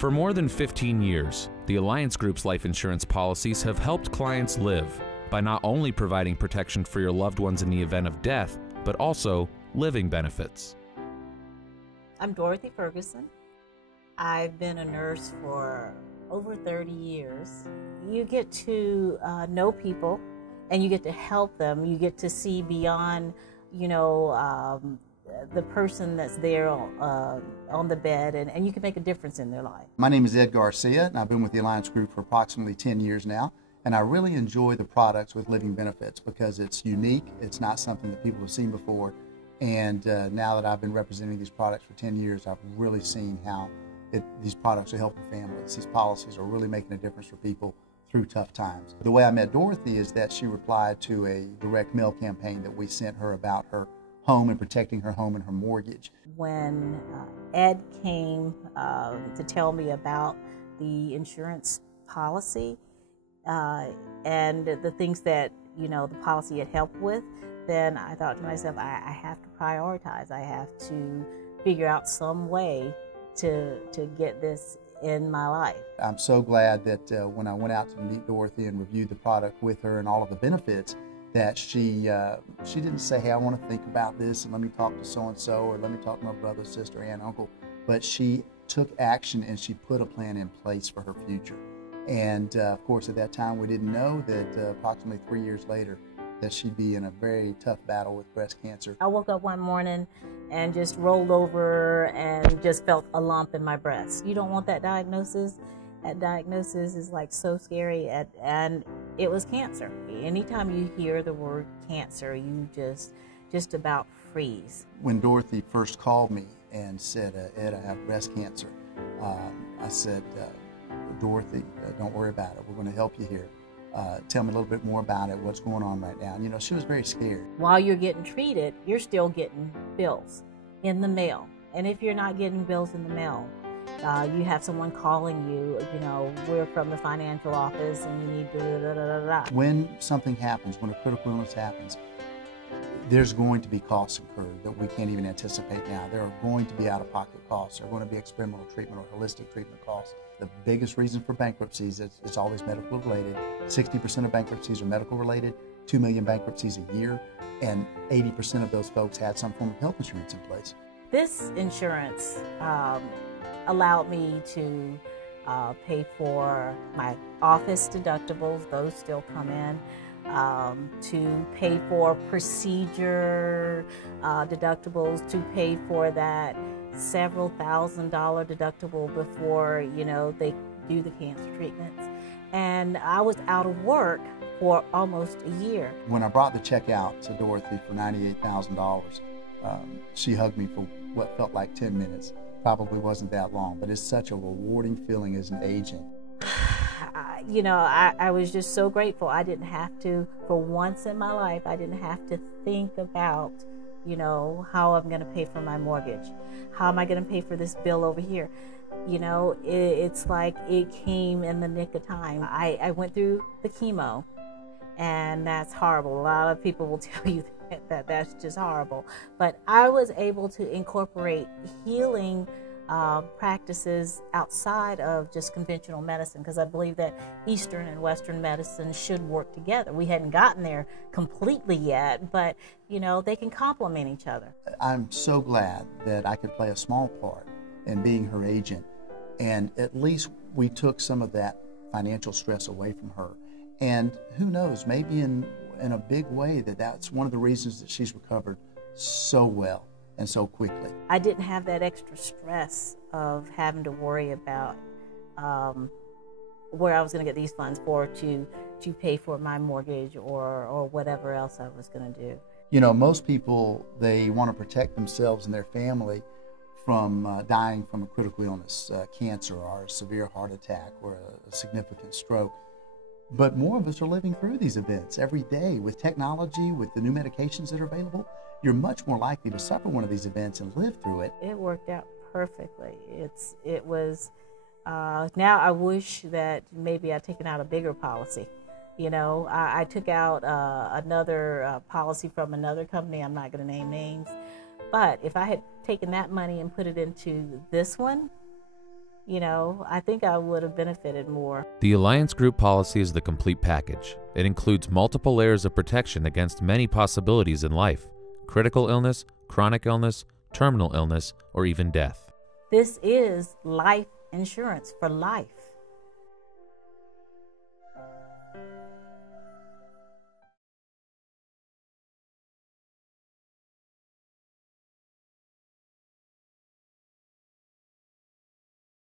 For more than 15 years, the Alliance Group's life insurance policies have helped clients live by not only providing protection for your loved ones in the event of death, but also living benefits. I'm Dorothy Ferguson. I've been a nurse for over 30 years. You get to know people and you get to help them. You get to see beyond, the person that's there on the bed, and you can make a difference in their life. My name is Ed Garcia, and I've been with the Alliance Group for approximately 10 years now. And I really enjoy the products with living benefits because it's unique. It's not something that people have seen before. And now that I've been representing these products for 10 years, I've really seen how these products are helping families. These policies are really making a difference for people through tough times. The way I met Dorothy is that she replied to a direct mail campaign that we sent her about her home and protecting her home and her mortgage. When Ed came to tell me about the insurance policy and the things that the policy had helped with, then I thought to myself, I have to prioritize. I have to figure out some way to get this in my life. I'm so glad that when I went out to meet Dorothy and reviewed the product with her and all of the benefits, that she didn't say, hey, I want to think about this and let me talk to so-and-so or let me talk to my brother, sister, aunt, uncle. But she took action and she put a plan in place for her future. And of course, at that time, we didn't know that approximately 3 years later, that she'd be in a very tough battle with breast cancer. I woke up one morning and just rolled over and just felt a lump in my breast. You don't want that diagnosis. That diagnosis is like so scary, and it was cancer. Anytime you hear the word cancer, you just about freeze. When Dorothy first called me and said, Ed, I have breast cancer, I said, Dorothy, don't worry about it. We're going to help you here. Tell me a little bit more about it, what's going on right now. And, she was very scared. While you're getting treated, you're still getting bills in the mail. And if you're not getting bills in the mail, you have someone calling you, we're from the financial office and you need da-da-da-da-da. When something happens, when a critical illness happens, there's going to be costs incurred that we can't even anticipate now. There are going to be out-of-pocket costs. There are going to be experimental treatment or holistic treatment costs. The biggest reason for bankruptcies is it's always medical related. 60% of bankruptcies are medical related, 2 million bankruptcies a year, and 80% of those folks had some form of health insurance in place. This insurance allowed me to pay for my office deductibles, those still come in, to pay for procedure deductibles, to pay for that several $1,000 deductible before they do the cancer treatments. And I was out of work for almost a year. When I brought the check out to Dorothy for $98,000, she hugged me for what felt like 10 minutes. Probably wasn't that long, but it's such a rewarding feeling as an agent. I was just so grateful. I didn't have to, for once in my life, I didn't have to think about, how I'm going to pay for my mortgage. How am I going to pay for this bill over here? It's like it came in the nick of time. I went through the chemo, and that's horrible. A lot of people will tell you that's just horrible. But I was able to incorporate healing practices outside of just conventional medicine, because I believe that Eastern and Western medicine should work together. We hadn't gotten there completely yet, but they can complement each other. I'm so glad that I could play a small part in being her agent, and at least we took some of that financial stress away from her. And who knows, maybe in a big way that's one of the reasons that she's recovered so well and so quickly. I didn't have that extra stress of having to worry about where I was going to get these funds for to pay for my mortgage or whatever else I was going to do. Most people, they want to protect themselves and their family from dying from a critical illness, cancer or a severe heart attack or a significant stroke. But more of us are living through these events every day. With technology, with the new medications that are available, you're much more likely to suffer one of these events and live through it. It worked out perfectly. It was, now I wish that maybe I'd taken out a bigger policy. I took out another policy from another company. I'm not going to name names. But if I had taken that money and put it into this one, I think I would have benefited more. The Alliance Group policy is the complete package. It includes multiple layers of protection against many possibilities in life: critical illness, chronic illness, terminal illness, or even death. This is life insurance for life.